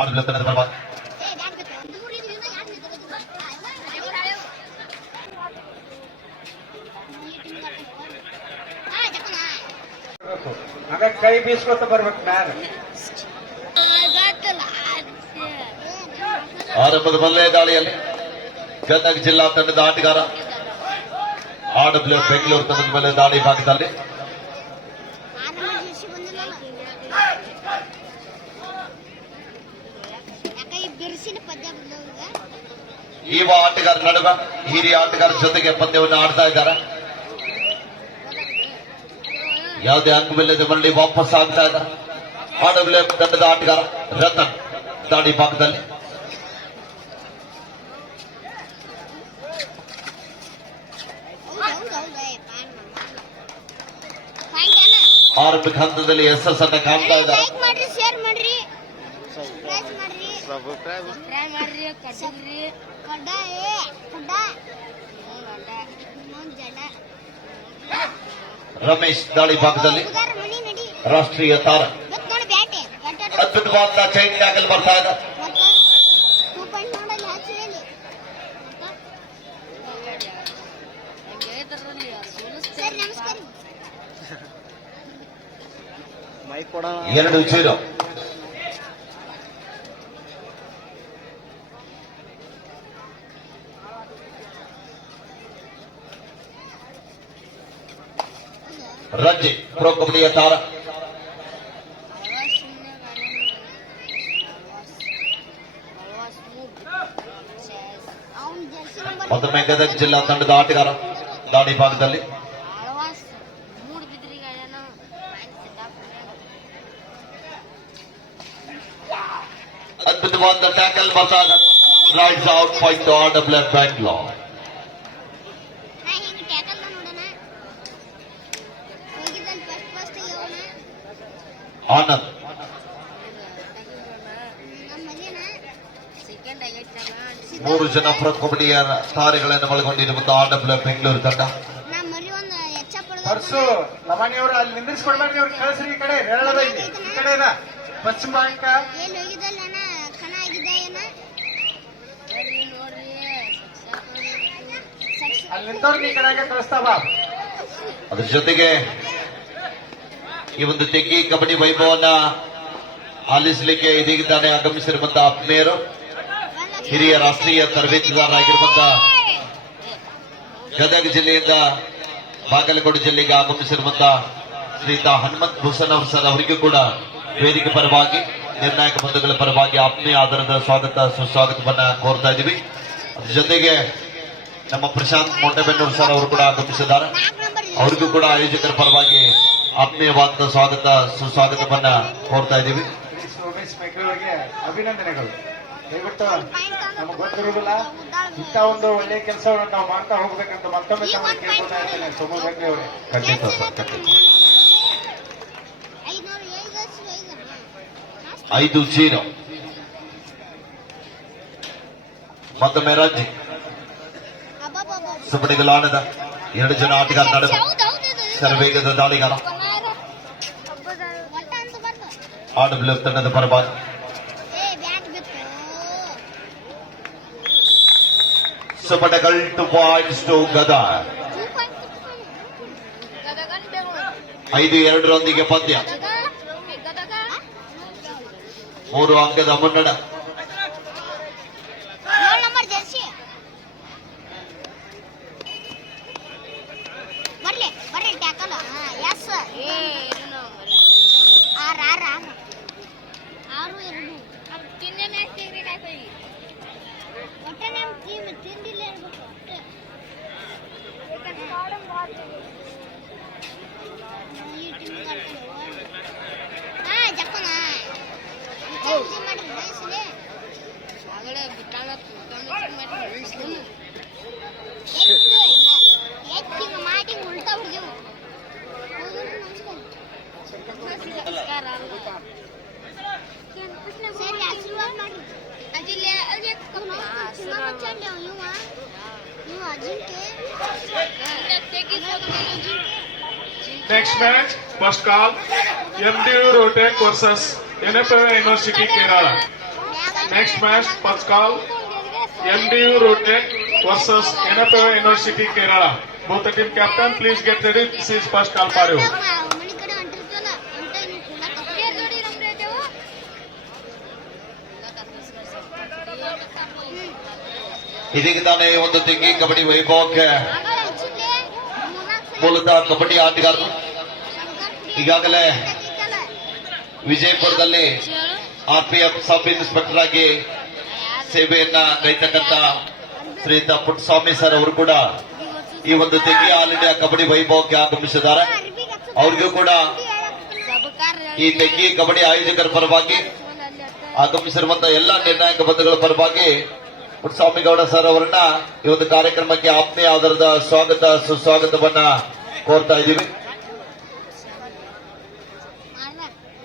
ಆಡಳಿತದ ಪರವಾಗಿ ಆಮೇಲೆ ಕೈ ಬೀಸ್ಕೊತ ಬರ್ಬೇಕು ಮ್ಯಾಲ. ಆರಂಭದ ಮೊದಲನೇ ದಾಳಿಯಲ್ಲಿ ಗದಗ ಜಿಲ್ಲಾ ತಂಡದ ಆಟಗಾರ ಆರ್ಡಬ್ಲ್ಯೂ ಬೆಂಗಳೂರು ತಂಡದ ಮೇಲೆ ದಾಳಿ ಭಾಗದಲ್ಲಿ ಯುವ ಆಟಗಾರ ನಡುವೆ ಹಿರಿಯ ಆಟಗಾರ ಜೊತೆಗೆ ಪಂದ್ಯವನ್ನು ಆಡ್ತಾ ಇದ್ದಾರೆ. ಯಾವುದೇ ಅಂಕವಿಲ್ಲದೆ ಮರಳಿ ವಾಪಸ್ ಆಗ್ತಾ ಇದ್ದಾರೆ. ಆರ್ಡಬ್ಲ್ಯೂ ತಂಡದ ಆಟಗಾರ ರತನ್ ದಾಳಿ ಭಾಗದಲ್ಲಿ ಆರಂಭಿಕ ಹಂತದಲ್ಲಿ ಎಸ್ಎಸ್ ಅನ್ನ ಕಾಣ್ತಾ ಇದ್ದಾರೆ. ರಮೇಶ್ ದಾಳಿ ಭಾಗದಲ್ಲಿ ರಾಷ್ಟ್ರೀಯ ತಾರ ಅದ್ಭುತವಾದ ಚೈನ್ ಟ್ಯಾಕಲ್ ಬರ್ತಾ ಇದೆ. ಮೈಕ್ ಕೊಡ 2-0 ರಂಜಿ ಪ್ರೊ ಕಬಡ್ಡಿಯ ತಾರ ಮತ್ತೊಮ್ಮೆ ಗದಗ ಜಿಲ್ಲಾ ತಂಡದ ಆಟಗಾರ ದಾಳಿ ಭಾಗದಲ್ಲಿ ಅದ್ಭುತವಾದ ಟ್ಯಾಕಲ್ ಬರ್ತಾಗ ರೈಟ್ಸ್ out point RW Bangalore. Anand 3 ಜನ ಪ್ರೊ ಕಬಡ್ಡಿಯ ತಾರೆಗಳನ್ನು ಒಳಗೊಂಡಿರುವಂತಹ ಆರ್ಡಬ್ಲ್ಯೂ ಬೆಂಗಳೂರು ತಂಡ. ಪರ್ಸು ಲಮಾಣಿಯವರು ಅಲ್ಲಿ ನಿಂದಿಸ್ಕೊಡ್ಬೇಡ್ರಿ, ಅವ್ರು ಕಳಿಸ್ರಿ. ಈ ಕಡೆ ಹೇಳದ ಇಲ್ಲಿ ಈ ಕಡೆ ಇದೆ ಪಶ್ಚಿಮ ಬ್ಯಾಂಕ್ ಅಲ್ಲಿ ನಿಂತವ್ರಿಗೆ ಈ ಕಡೆಗೆ ಕಳಿಸ್ತಾವ. ಅದ್ರ ಜೊತೆಗೆ ಈ ಒಂದು ತೆಗ್ಗಿ ಕಬಡ್ಡಿ ವೈಭವನ್ನ ಆಲಿಸಲಿಕ್ಕೆ ಇದೀಗ ತಾನೇ ಆಗಮಿಸಿರುವಂತಹ ಆತ್ಮೀಯರು, ಹಿರಿಯ ರಾಷ್ಟ್ರೀಯ ತರಬೇತುದಾರರಾಗಿರುವಂತಹ ಗದಗ ಜಿಲ್ಲೆಯಿಂದ ಬಾಗಲಕೋಟೆ ಜಿಲ್ಲೆಗೆ ಆಗಮಿಸಿರುವಂತಹ ಶ್ರೀತಾ ಹನುಮಂತ್ ಭೂಷಣ್ ಅವರು ಸರ್ ಅವರಿಗೂ ಕೂಡ ವೇದಿಕೆ ಪರವಾಗಿ ನಿರ್ಣಾಯಕ ಬಂಧುಗಳ ಪರವಾಗಿ ಆತ್ಮೀಯ ಆಧಾರದ ಸ್ವಾಗತ ಸುಸ್ವಾಗತವನ್ನ ಕೋರ್ತಾ ಇದ್ದೀವಿ. ಅದ್ರ ಜೊತೆಗೆ ನಮ್ಮ ಪ್ರಶಾಂತ್ ಮೊಟ್ಟೆಬೆನ್ನೂರು ಸರ್ ಅವರು ಕೂಡ ಆಗಮಿಸಿದ್ದಾರೆ. ಅವರಿಗೂ ಕೂಡ ಆಯೋಜಕರ ಪರವಾಗಿ ಆತ್ಮೀಯವಾದ ಸ್ವಾಗತ ಸುಸ್ವಾಗತವನ್ನ ಕೋರ್ತಾ ಇದ್ದೀವಿ. ಅಭಿನಂದನೆಗಳು. ದಯವಿಟ್ಟು ನಮಗೆ ಗೊತ್ತಿರುವುದಿಲ್ಲ, ಇಂಥ ಒಂದು ಒಳ್ಳೆಯ ಕೆಲಸವನ್ನು ನಾವು ಮಾಡ್ತಾ ಹೋಗ್ಬೇಕಂತ ಮತ್ತೊಮ್ಮೆ ತಮಗೆ ಕೇಳ್ಕೊತಾ ಇದ್ದೇನೆ ಸೋಮು ಬೆಂಗ್ರೆ ಅವರೇ. ಖಂಡಿತ ಸರ್, ಖಂಡಿತ. 5-0 ಮತ್ತೊಮ್ಮೆ ರಂಜಿ ಸುಬಡಿಗಲಾಣದ 2 ಜನ ಆಟಗಾರ ನಡುವೆ ಸರ್ವೇಗದ ದಾಳಿಗಾರ ಆರ್ಡಬ್ಲ್ಯೂ ತಂಡದ ಪರವಾಗಿ ಸುಬಡಗಲ್ 2 ಪಾಯಿಂಟ್ಸ್ ಟು ಗದಗ. 5-2 ಪಂದ್ಯ, 3 ಅಂಕದ ಮುನ್ನಡೆ. Next match, first call, MDU Rotek versus NFA University Kerala. Next match, first call, MDU Rootnet versus NFO University Kerala. Both the team captain, please get ready. This is first call for you. ಮನಿ ಕಡೆ ಹೊಂಟಿರ್ತಲ್ಲ ಅಂತ ನೀವು ನೋಡಿ ನಮ್ರೆ ದೇವು ಇದೀಗ ತಾನೇ ಒಂದು ತೆಂಗಿ ಕಬಡ್ಡಿ ವೈಭವಕ್ಕೆ ಮೂಲತಃ ಕಬಡ್ಡಿ ಆಟಗಾರರು ಈಗಾಗಲೇ ವಿಜಯಪುರದಲ್ಲಿ ಆರ್ಪಿಎಫ್ ಸಬ್ ಇನ್ಸ್ಪೆಕ್ಟರ್ ಆಗಿ ಸೇವೆಯನ್ನ ಕೈತಕ್ಕಂತ ಶ್ರೀಯುತ ಪುಟ್ಟಸ್ವಾಮಿ ಸರ್ ಅವರು ಕೂಡ ಈ ಒಂದು ತೆಂಗಿ ಆಲ್ ಇಂಡಿಯಾ ಕಬಡ್ಡಿ ವೈಭವಕ್ಕೆ ಆಗಮಿಸಿದ್ದಾರೆ. ಅವ್ರಿಗೂ ಕೂಡ ಈ ತೆಂಗಿ ಕಬಡ್ಡಿ ಆಯೋಜಕರ ಪರವಾಗಿ ಆಗಮಿಸಿರುವಂತಹ ಎಲ್ಲ ನಿರ್ಣಾಯಕ ಬಂಧುಗಳ ಪರವಾಗಿ ಪುಟ್ಟಸ್ವಾಮಿ ಗೌಡ ಸರ್ ಅವರನ್ನ ಈ ಒಂದು ಕಾರ್ಯಕ್ರಮಕ್ಕೆ ಆತ್ಮೀಯ ಆಧಾರದ ಸ್ವಾಗತ ಸುಸ್ವಾಗತವನ್ನ ಕೋರ್ತಾ ಇದ್ದೀವಿ.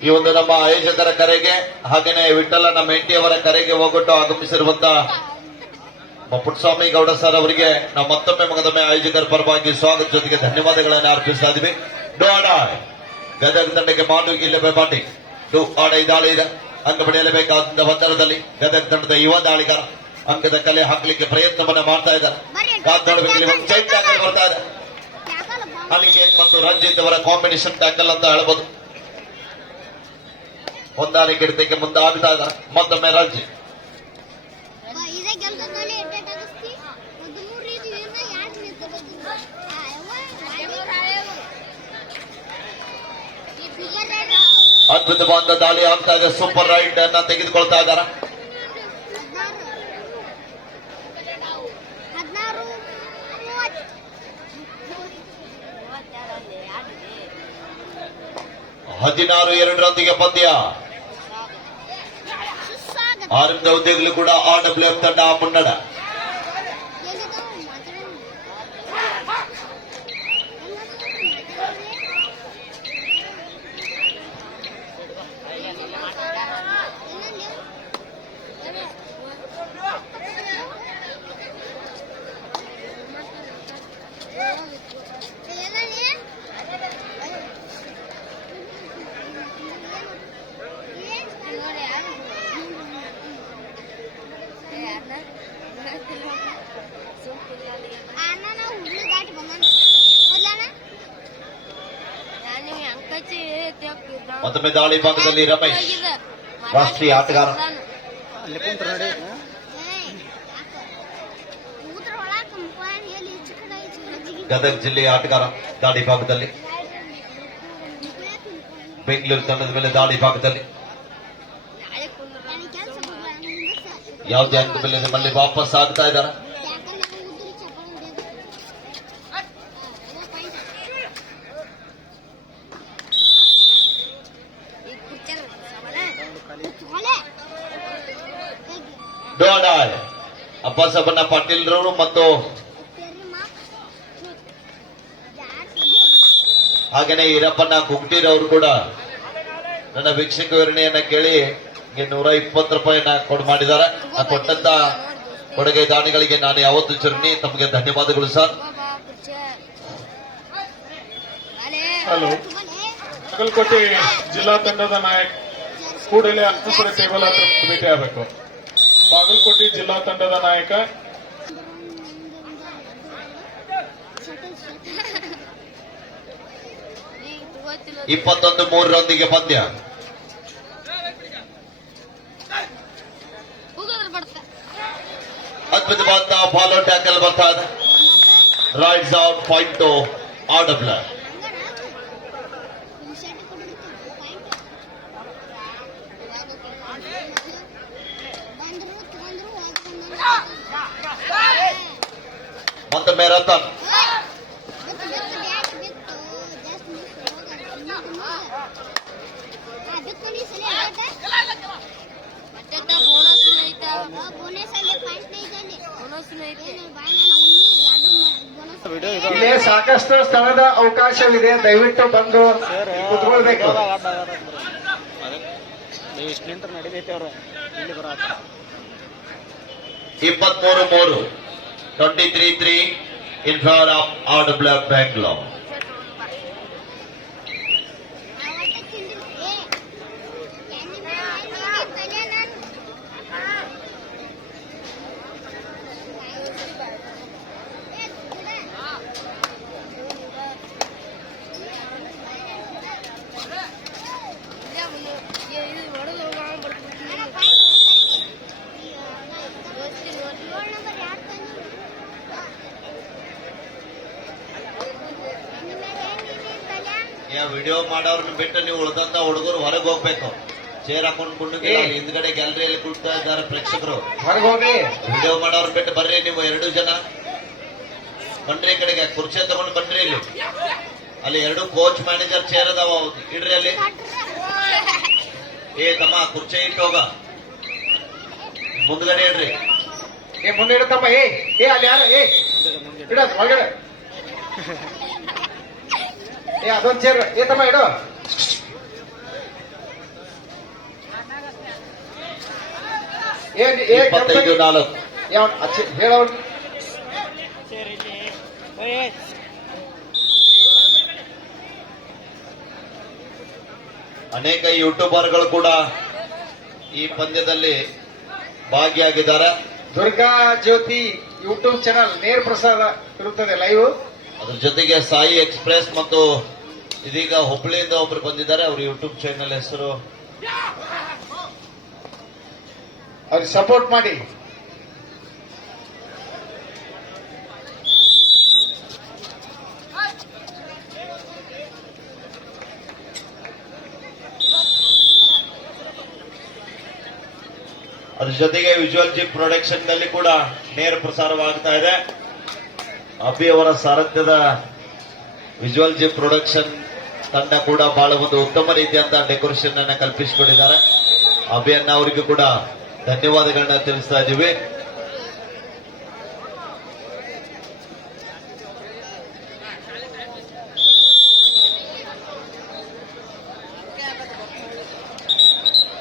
ಈ ಒಂದು ನಮ್ಮ ಆಯೋಜಕರ ಕರೆಗೆ ಹಾಗೇನೆ ವಿಠಲ ನಮ್ಮ ಎಂಟಿಯವರ ಕರೆಗೆ ಹೋಗೊಟ್ಟು ಆಗಮಿಸಿರುವಂತಹ ಪುಟ್ಟಸ್ವಾಮಿ ಗೌಡ ಸರ್ ಅವರಿಗೆ ನಾವು ಮತ್ತೊಮ್ಮೆ ಆಯೋಜಕರ ಪರವಾಗಿ ಸ್ವಾಗತ ಜೊತೆಗೆ ಧನ್ಯವಾದಗಳನ್ನು ಅರ್ಪಿಸ್ತಾ ಇದ್ದೀವಿ. ಡೋ ಆಡ ಗದಗ ತಂಡಕ್ಕೆ ಮಾಡು ಇಲ್ಲವೇ ಬಾಟಿ ಡೋ ಆಡ ದಾಳಿ ಇದೆ. ಅಂಕ ಪಡೆಯಲೇಬೇಕಾದ ಒತ್ತಡದಲ್ಲಿ ಗದಗ ತಂಡದ ಯುವ ದಾಳಿಗಾರ ಅಂಕದ ಕಲೆ ಹಾಕಲಿಕ್ಕೆ ಪ್ರಯತ್ನವನ್ನ ಮಾಡ್ತಾ ಇದ್ದಾರೆ. ಕಾದೊಡಬೇಕಲ್ಲಿ ಒಂದು ಚೈನ್ ಟ್ಯಾಕಲ್ ಬರ್ತಾ ಇದೆ. ಅನಿಕೇತ್ ಮತ್ತು ರಂಜಿತ್ ಅವರ ಕಾಂಬಿನೇಷನ್ ಟ್ಯಾಕಲ್ ಅಂತ ಹೇಳ್ಬೋದು. ಹೊಂದಾಣಿಕೆ ಹಿಡಿತಕ್ಕೆ ಮುಂದಾಗ್ತಾ ಇದ್ದಾರೆ. ಮತ್ತೊಮ್ಮೆ ರಂಜಿತ್ ಇದೇ ಕೆಲಸದಲ್ಲಿ ಎಟ್ಟೆಟಾಗಿಸ್ತಿ ಒಂದು ಮೂರು ರೀತಿ ಯಾಕೆ ನಿಂತಿರೋದಿಲ್ಲ ಈ ಫಿಗರ್ ಅದ್ಭುತವಾದ ದಾಳಿ ಆಗ್ತಾ ಇದೆ. ಸೂಪರ್ ರೈಡ್ ಅನ್ನ ತೆಗೆದುಕೊಳ್ತಾ ಇದ್ದಾರೆ. 16-2 ಪಂದ್ಯ. ಆರಂಭದ ಹುದ್ದೆಗಳು ಕೂಡ RWF ತಂಡ ಮುನ್ನಡ. ಮತ್ತೊಮ್ಮೆ ದಾಳಿ ಭಾಗದಲ್ಲಿ ರಮೇಶ್ ರಾಷ್ಟ್ರೀಯ ಆಟಗಾರ. ಗದಗ ಜಿಲ್ಲೆಯ ಆಟಗಾರ ದಾಳಿ ಭಾಗದಲ್ಲಿ. ಬೆಂಗಳೂರು ತಂಡದ ಮೇಲೆ ದಾಳಿ ಭಾಗದಲ್ಲಿ ಯಾವುದೇ ಅಂಕ ಮೇಲೆ ಮళ్ళీ ವಾಪಸ್ ಆಗ್ತಾ ಇದ್ದಾರೆ. ಡೋಡಾಯ್ ಅಪ್ಪಸಬಣ್ಣ ಪಾಟೀಲ್ ರವರು ಮತ್ತು ಹಾಗೇನೆ ಈರಪ್ಪಣ್ಣ ಕುಗ್ಟೀರವರು ಕೂಡ ನನ್ನ ವೀಕ್ಷಕ ವಿವರಣೆಯನ್ನ ಕೇಳಿ ₹120 ಕೊಡು ಮಾಡಿದ್ದಾರೆ. ಆ ಕೊಟ್ಟಂತ ಕೊಡುಗೆ ದಾನಿಗಳಿಗೆ ನಾನು ಯಾವತ್ತೂ ಚಿರಣಿ ತಮಗೆ ಧನ್ಯವಾದಗಳು ಸರ್. ಹಲೋ, ಬಾಗಲಕೋಟೆ ಜಿಲ್ಲಾ ತಂಡದ ನಾಯಕ ಕೂಡಲೇ ಅನುಸರ ಟೇಬಲ್ ಹತ್ರ ಭೇಟಿ ಆಗಬೇಕು. ಬಾಗಲಕೋಟೆ ಜಿಲ್ಲಾ ತಂಡದ ನಾಯಕ 21-3 ಪಂದ್ಯ. ಅದ್ಭುತವಾದ ಫಾಲೋ ಟ್ಯಾಕಲ್ ಬರ್ತಾ ಇದೆ. Rides out point to RWF. ಮತ್ತೊಮ್ಮೆ ರತನ್ ಇಲ್ಲಿ ಸಾಕಷ್ಟು ಸ್ಥಳದ ಅವಕಾಶವಿದೆ, ದಯವಿಟ್ಟು ಬಂದು ಕುತ್ಕೊಳ್ಬೇಕು. ನೀವು ಇಷ್ಟು ನಿಂತ್ರೆ ನಡೀತೈತೆ ಅವ್ರ ಇಲ್ಲಿ ಬರ 23-3 23-3 in favor of RWF Bangalore. Video ಮಾಡೋರ್ನ ಬಿಟ್ಟು ನೀವು ಉಳ್ದಂತ ಹುಡುಗರು ಹೊರಗೆ ಹೋಗ್ಬೇಕು. ಚೇರ್ ಹಾಕೊಂಡು ಕುಂಡಿಲ್ಲ, ಹಿಂದ್ಗಡೆ ಗ್ಯಾಲರಿಯಲ್ಲಿ ಕುಳ್ತಾ ಇದ್ದಾರೆ ಪ್ರೇಕ್ಷಕರು. ಹೊರಗೆ ಹೋಗಿ ವಿಡಿಯೋ ಮಾಡೋರ್ ಬಿಟ್ಟು ಬರ್ರಿ ನೀವು 2 ಜನ ಬನ್ರಿ. ಈ ಕಡೆಗೆ ಕುರ್ಚಿ ತಗೊಂಡು ಬನ್ರಿ. ಅಲ್ಲಿ 2 ಕೋಚ್ ಮ್ಯಾನೇಜರ್ ಚೇರ್ ಅದಾವ, ಇಡ್ರಿ ಅಲ್ಲಿ. ಏ ತಮ್ಮ ಕುರ್ಚಿ ಇಟ್ಟು ಹೋಗ, ಮುಂದ್ಗಡೆ ಇಡ್ರಿ. ಮುಂದೆ ಇಡತ್ತಮ್ಮ. ಏ ಅಲ್ಲಿ ಯಾರು ಇಡ ಹೊರಗಡೆ. ಅದೊಂದ್ ಚೇರ್ ತಮ್ಮ ಇಡು. ಏನ್ 25-4 ಹೇಳವ್ರು. ಅನೇಕ ಯೂಟ್ಯೂಬರ್ಗಳು ಕೂಡ ಈ ಪಂದ್ಯದಲ್ಲಿ ಭಾಗಿಯಾಗಿದ್ದಾರೆ. ದುರ್ಗಾ ಜ್ಯೋತಿ ಯೂಟ್ಯೂಬ್ ಚಾನಲ್ ನೇರ ಪ್ರಸಾರ ಇರುತ್ತದೆ ಲೈವ್. ಅದ್ರ ಜೊತೆಗೆ ಸಾಯಿ ಎಕ್ಸ್ಪ್ರೆಸ್ ಮತ್ತು ಇದೀಗ ಹುಬ್ಬಳ್ಳಿಯಿಂದ ಒಬ್ರು ಬಂದಿದ್ದಾರೆ. ಅವ್ರ ಯೂಟ್ಯೂಬ್ ಚಾನೆಲ್ ಹೆಸರು ಅವ್ರಿಗೆ ಸಪೋರ್ಟ್ ಮಾಡಿ. ಅದ್ರ ಜೊತೆಗೆ ವಿಜುವಲ್ ಜಿ ಪ್ರೊಡಕ್ಷನ್ ನಲ್ಲಿ ಕೂಡ ನೇರ ಪ್ರಸಾರವಾಗ್ತಾ ಇದೆ. ಅಭಿ ಅವರ ಸಾರಥ್ಯದ ವಿಜುವಲ್ ಜಿ ಪ್ರೊಡಕ್ಷನ್ ತಂಡ ಕೂಡ ಬಹಳ ಒಂದು ಉತ್ತಮ ರೀತಿಯಂತ ಡೆಕೋರೇಷನ್ ಅನ್ನ ಕಲ್ಪಿಸಿಕೊಟ್ಟಿದ್ದಾರೆ. ಅಭಿಯನ್ನ ಅವರಿಗೂ ಕೂಡ ಧನ್ಯವಾದಗಳನ್ನ ತಿಳಿಸ್ತಾ ಇದ್ದೀವಿ.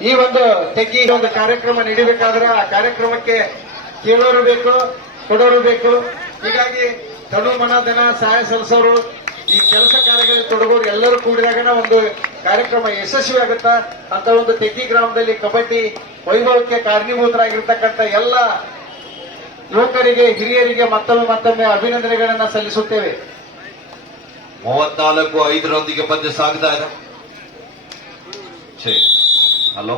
ಈ ಒಂದು ತೆಗಿ ಒಂದು ಕಾರ್ಯಕ್ರಮ ನಡೀಬೇಕಾದ್ರೆ ಆ ಕಾರ್ಯಕ್ರಮಕ್ಕೆ ಕೇಳೋರು ಬೇಕು, ಕೊಡೋರು ಬೇಕು. ಹೀಗಾಗಿ ತನು ಮನ ಧನ ಸಹಾಯ ಸಲ್ಲಿಸೋರು, ಈ ಕೆಲಸ ಕಾರ್ಯಗಳಲ್ಲಿ ತೊಡಗೋರು ಎಲ್ಲರೂ ಕೂಡಿದಾಗನ ಒಂದು ಕಾರ್ಯಕ್ರಮ ಯಶಸ್ವಿ ಆಗುತ್ತಾ ಅಂತ ಒಂದು ತೆಗಿ ಗ್ರಾಮದಲ್ಲಿ ಕಬಡ್ಡಿ ವೈಭವಕ್ಕೆ ಕಾರಣೀಭೂತರಾಗಿರ್ತಕ್ಕಂಥ ಎಲ್ಲ ಯುವಕರಿಗೆ, ಹಿರಿಯರಿಗೆ ಮತ್ತೊಮ್ಮೆ ಅಭಿನಂದನೆಗಳನ್ನ ಸಲ್ಲಿಸುತ್ತೇವೆ. 34-5 ಪಂದ್ಯ ಸಾಗ್ತಾ ಇದೆ. ಹಲೋ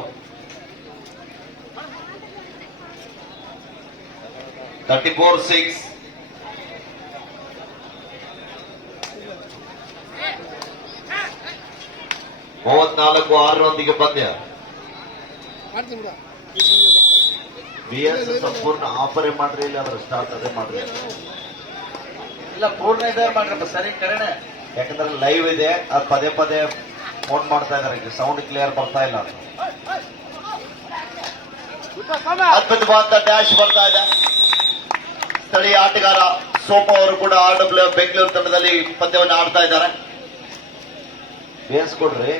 34-6. ಪಂದ್ಯ. BS ಸಂಪೂರ್ಣ ಆಫರೇ ಮಾಡ್ರಿ, ಇಲ್ಲ ಅದ್ರ ಸ್ಟಾರ್ಟ್ ಅದೇ ಮಾಡ್ರಿ. ಇಲ್ಲ ಪೂರ್ಣ ಇದೆ ಮಾಡ್ರಪ್ಪ, ಸರಿ ಕರೆನೆ. ಯಾಕಂದ್ರೆ ಲೈವ್ ಇದೆ, ಅದು ಪದೇ ಪದೇ ಫೋನ್ ಮಾಡ್ತಾ ಇದಾರೆ, ಸೌಂಡ್ ಕ್ಲಿಯರ್ ಬರ್ತಾ ಇಲ್ಲ. ಅದ್ಭುತವಾದ ಡ್ಯಾಶ್ ಬರ್ತಾ ಇದೆ. ಸ್ಥಳೀಯ ಆಟಗಾರ ಸೋಮ ಅವರು ಕೂಡ RW ಬೆಂಗಳೂರು ತಂಡದಲ್ಲಿ ಪಂದ್ಯವನ್ನು ಆಡ್ತಾ ಇದ್ದಾರೆ. ಬೇಯಿಸ್ಕೊಡ್ರಿ.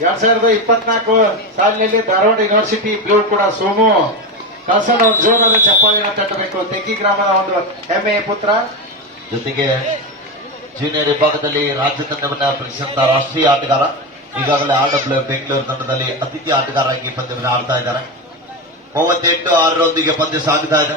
2024 ಸಾಲಿನಲ್ಲಿ ಧಾರವಾಡ ಯೂನಿವರ್ಸಿಟಿ ಬ್ಲೂ ಕೂಡ ಸೋಮು ಕಳಸನ ಜೋರಾದ ಚಪ್ಪಾಳೆಯನ್ನು ತಟ್ಟಬೇಕು. ತೆಗ್ಗಿ ಗ್ರಾಮದ ಒಂದು ಹೆಮ್ಮೆಯ ಪುತ್ರ. ಜೊತೆಗೆ ಜೂನಿಯರ್ ವಿಭಾಗದಲ್ಲಿ ರಾಜ್ಯ ತಂಡವನ್ನ ಪ್ರತಿಸಿದಂತ ರಾಷ್ಟ್ರೀಯ ಆಟಗಾರ, ಈಗಾಗಲೇ RW ಬೆಂಗಳೂರು ತಂಡದಲ್ಲಿ ಅತಿಥಿ ಆಟಗಾರರಾಗಿ ಪಂದ್ಯವನ್ನು ಆಡ್ತಾ ಇದ್ದಾರೆ. 38-6 ಪಂದ್ಯ ಸಾಗ್ತಾ ಇದೆ.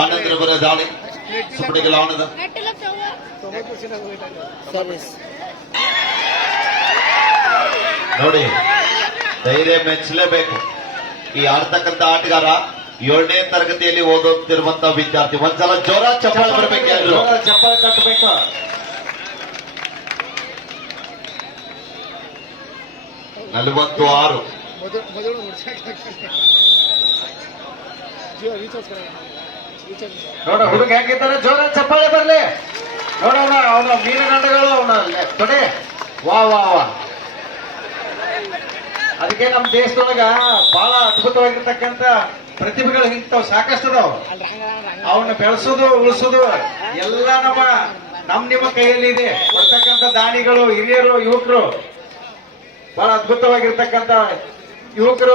ಆನಂದರ ದಾಳಿ ಸುಪಡಿಗೆ ಲಾವಣದ ನೋಡಿ, ಧೈರ್ಯ ಮೆಚ್ಚಲೇಬೇಕು. ಈ ಆಡ್ತಕ್ಕಂಥ ಆಟಗಾರ 7ನೇ ತರಗತಿಯಲ್ಲಿ ಓದುತ್ತಿರುವಂತ ವಿದ್ಯಾರ್ಥಿ. ಒಂದ್ಸಲ ಜೋರ ಚಪ್ಪಾಳೆ ಬರಬೇಕು, ಎಲ್ಲರೂ ಚಪ್ಪಾಳೆ ತಟ್ಟಬೇಕು. 46. ನೋಡ ಹುಡುಗ ಹೆಂಗಿದ್ದಾರೆ, ಜೋರ ಚಪ್ಪಾಳೆ ಬರ್ಲಿ. ನೋಡೋಣ ಅವನ ಮೀನುಗಂಡಗಳು, ಅವನ ತೊಡೆ ವಾ ವಾ ವಾ. ಅದಕ್ಕೆ ನಮ್ಮ ದೇಶದೊಳಗ ಬಹಳ ಅದ್ಭುತವಾಗಿರ್ತಕ್ಕಂಥ ಪ್ರತಿಭೆಗಳು ಇಂಥವು ಸಾಕಷ್ಟು ಅದಾವ. ಅವನ್ನ ಬೆಳೆಸೋದು, ಉಳಿಸೋದು ಎಲ್ಲ ನಿಮ್ಮ ಕೈಯಲ್ಲಿ ಇದೆ. ಬರ್ತಕ್ಕಂಥ ದಾನಿಗಳು, ಹಿರಿಯರು, ಯುವಕರು, ಬಹಳ ಅದ್ಭುತವಾಗಿರ್ತಕ್ಕಂಥ ಯುವಕರು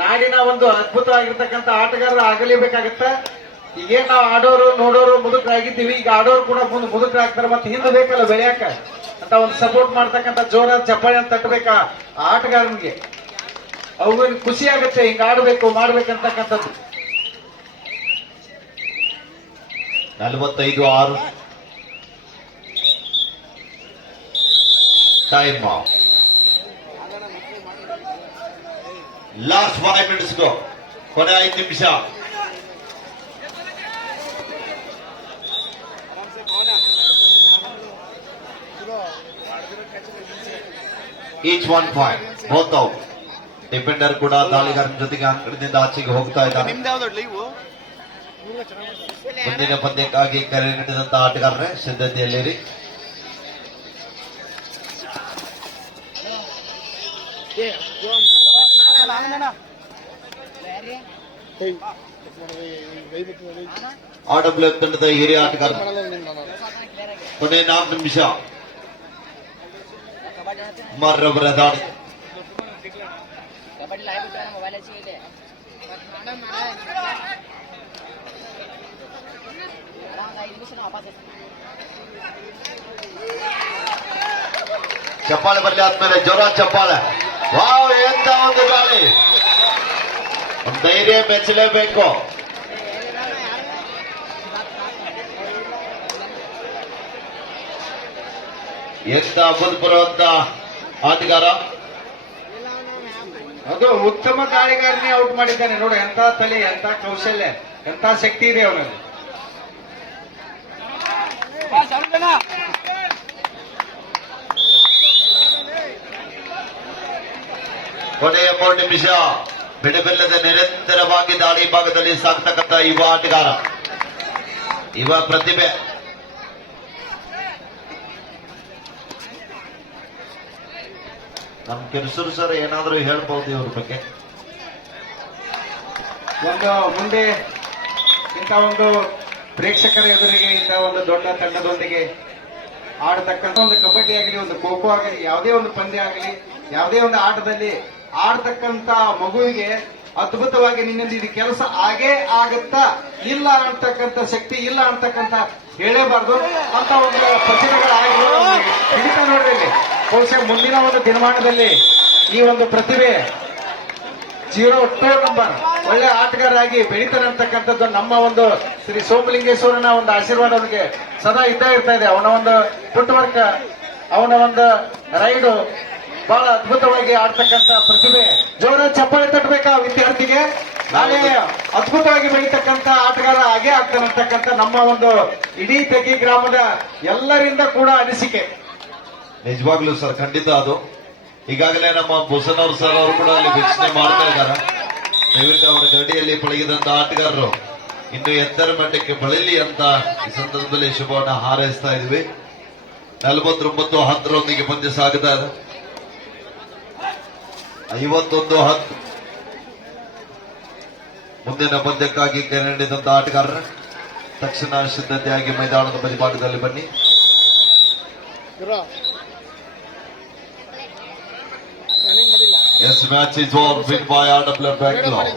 ನಾಡಿನ ಒಂದು ಅದ್ಭುತವಾಗಿರ್ತಕ್ಕಂಥ ಆಟಗಾರರು ಆಗಲೇಬೇಕಾಗತ್ತ. ಈಗೇನ್ ನಾವು ಆಡೋರು ನೋಡೋರು ಮುದುಕರಾಗಿದ್ದೀವಿ, ಈಗ ಆಡೋರು ಕೂಡ ಮುದುಕರಾಗ್ತಾರೆ. ಮತ್ತೆ ಹಿಂದೆ ಬೇಕಲ್ಲ ಬೆಳೆಯಕ ಅಂತ ಒಂದು ಸಪೋರ್ಟ್ ಮಾಡ್ತಕ್ಕಂಥ ಜೋರಾದ ಚಪ್ಪಾಳೆ ಅಂತ ತಟ್ಟಬೇಕಾ ಆ ಆಟಗಾರನಿಗೆ. ಅವ್ರಿಗೆ ಖುಷಿ ಆಗುತ್ತೆ ಹಿಂಗ ಆಡಬೇಕು ಮಾಡ್ಬೇಕಂತಕ್ಕಂಥದ್ದು. 45-6. ಟೈಮ್ ಲಾಸ್ಟ್ 5 minutes ಗೋ, ಕೊನೆ 5 ನಿಮಿಷ. Each 1 point, both out. Defender ಕೂಡ ದಾಳಿಗಾರನ ಜೊತೆಗೆ ಅಂಕಣದಿಂದ ಆಚೆಗೆ ಹೋಗ್ತಾ ಇದ್ದಾನೆ. ಮುಂದಿನ ಪಂದ್ಯಕ್ಕಾಗಿ ಕರೆ ನೀಡಿದಂತ ಆಟಗಾರರೇ ಸಿದ್ಧತೆಯಲ್ಲಿರಿ. RWF ತಂಡದ ಹಿರಿಯ ಆಟಗಾರ ಕೊನೆ 4 ನಿಮಿಷ. ಮರ್ರವರ ದಾಳಿ. ಚಪ್ಪಾಳೆ ಬರಲಿ ಆದ್ಮೇಲೆ ಜೋರ ಚಪ್ಪಾಳೆ. ವಾವ್, ಎಂತ ಒಂದು ದಾಳಿ! ಧೈರ್ಯ ಮೆಚ್ಚಲೇಬೇಕು. ಎಂತ ಅಭೂತಪೂರ್ವಂತ ಆಟಗಾರ. ಅದು ಉತ್ತಮ ದಾಳಿಗಾರನೇ ಔಟ್ ಮಾಡಿದ್ದಾನೆ ನೋಡು. ಎಂತ ತಲೆ, ಎಂತ ಕೌಶಲ್ಯ, ಎಂತ ಶಕ್ತಿ ಇದೆ ಅವನಲ್ಲಿ. ಕೊನೆಯ 3 ನಿಮಿಷ. ಬಿಡಬಿಲ್ಲದೆ ನಿರಂತರವಾಗಿ ದಾಳಿ ಭಾಗದಲ್ಲಿ ಸಾಕ್ತಕ್ಕಂಥ ಯುವ ಆಟಗಾರ, ಯುವ ಪ್ರತಿಭೆ. ನಮ್ ಕಿರ್ಸೂರು ಸರ್ ಏನಾದ್ರೂ ಹೇಳ್ಬಹುದು ಇವ್ರ ಬಗ್ಗೆ? ಒಂದು ಮುಂದೆ ಇಂಥ ಒಂದು ಪ್ರೇಕ್ಷಕರ ಎದುರಿಗೆ ಇಂಥ ಒಂದು ದೊಡ್ಡ ತಂಡದೊಂದಿಗೆ ಆಡತಕ್ಕಂಥ ಒಂದು ಕಬಡ್ಡಿ ಆಗಲಿ, ಒಂದು ಖೋ ಖೋ ಆಗಲಿ, ಯಾವುದೇ ಒಂದು ಪಂದ್ಯ ಆಗಲಿ, ಯಾವುದೇ ಒಂದು ಆಟದಲ್ಲಿ ಆಡ್ತಕ್ಕಂತ ಮಗುವಿಗೆ ಅದ್ಭುತವಾಗಿ ನಿನ್ನಿಂದ ಇದು ಕೆಲಸ ಆಗೇ ಆಗುತ್ತಾ, ಇಲ್ಲ ಅಂತಕ್ಕಂಥ ಶಕ್ತಿ ಇಲ್ಲ ಅಂತಕ್ಕಂಥ ಹೇಳೇಬಾರ್ದು ಅಂತ ಒಂದು ಪ್ರತಿಭೆಗಳಾಗಿ ಹಿಡಿತಾ ನೋಡ್ರಿ. ಬಹುಶಃ ಮುಂದಿನ ಒಂದು ದಿನಮಾನದಲ್ಲಿ ಈ ಒಂದು ಪ್ರತಿಭೆ 02 ನಂಬರ್ ಒಳ್ಳೆ ಆಟಗಾರರಾಗಿ ಬೆಳೀತಾನೆ ಅಂತಕ್ಕಂಥದ್ದು ನಮ್ಮ ಒಂದು ಶ್ರೀ ಸೋಮಲಿಂಗೇಶ್ವರನ ಒಂದು ಆಶೀರ್ವಾದ ಅವನಿಗೆ ಸದಾ ಇದ್ದೇ ಇರ್ತಾ ಇದೆ. ಅವನ ಒಂದು ಫುಟ್ ವರ್ಕ್, ಅವನ ಒಂದು ರೈಡು ಬಹಳ ಅದ್ಭುತವಾಗಿ ಆಡ್ತಕ್ಕಂಥ ಪ್ರತಿಭೆ. ಜೋರ ಚಪ್ಪಾಳೆ ತಟ್ಟಬೇಕಾ ವಿದ್ಯಾರ್ಥಿಗೆ. ನಾಳೆ ಅದ್ಭುತವಾಗಿ ಬೆಳೀತಕ್ಕಂಥ ಆಟಗಾರ ಆಗೇ ಆಗ್ತಾನೆ ಅಂತಕ್ಕಂಥ ನಮ್ಮ ಒಂದು ಇಡೀ ತೆಗಿ ಗ್ರಾಮದ ಎಲ್ಲರಿಂದ ಕೂಡ ಅನಿಸಿಕೆ. ನಿಜವಾಗ್ಲೂ ಸರ್, ಖಂಡಿತ ಅದು. ಈಗಾಗಲೇ ನಮ್ಮ ಬುಸನವ್ರ ಸರ್ ಅವರು ಕೂಡ ಅಲ್ಲಿ ವೀಕ್ಷಣೆ ಮಾಡ್ತಾ ಇದ್ದಾರೆ. ದಯವಿಟ್ಟು ಅವರ ಗಡಿಯಲ್ಲಿ ಪಳಗಿದಂತ ಆಟಗಾರರು ಇನ್ನು ಎತ್ತರ ಮಟ್ಟಕ್ಕೆ ಬೆಳೀಲಿ ಅಂತ ಈ ಸಂದರ್ಭದಲ್ಲಿ ಶುಭವನ್ನ ಹಾರೈಸ್ತಾ ಇದ್ವಿ. 49-10 ಪಂದ್ಯ ಸಾಗುತ್ತಾ ಇದೆ. 51-10 ಮುಂದಿನ ಪಂದ್ಯಕ್ಕಾಗಿ ಕರೆ ನೀಡಿದಂತ ಆಟಗಾರರು ತಕ್ಷಣ ಸಿದ್ಧತೆಯಾಗಿ ಮೈದಾನದ ಬದಿಭಾಗದಲ್ಲಿ ಬನ್ನಿ. Yes, match is over. Win by RWF Bangalore.